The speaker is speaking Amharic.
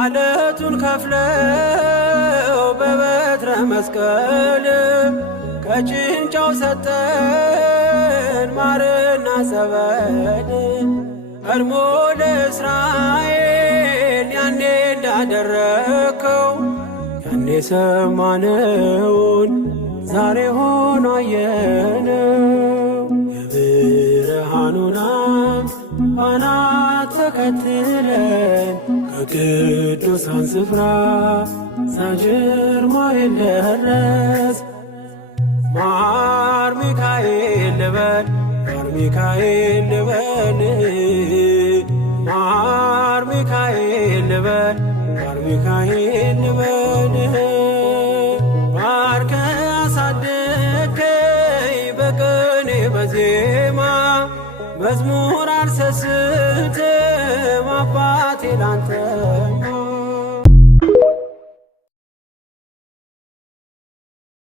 አለቱን ከፍለው በበትረ መስቀል ከጭንጫው ሰጠን ማርና ጸበል። ቀድሞ ለእስራኤል ያኔ እንዳደረከው ያኔ ሰማነውን ዛሬ ሆኖ አየነው። የብርሃኑን አምድ ፋና ተከትለን ከቅዱሳን ስፍራ ሳጅር ማይል ደረስ። ማር ሚካኤል ልበል ማር ሚካኤል ልበል ማር ሚካኤል ልበል ማር ሚካኤል ልበል። ባርከ አሳደከኝ በቅኔ በዜማ መዝሙር አልሰስትም አባቴ ላንተ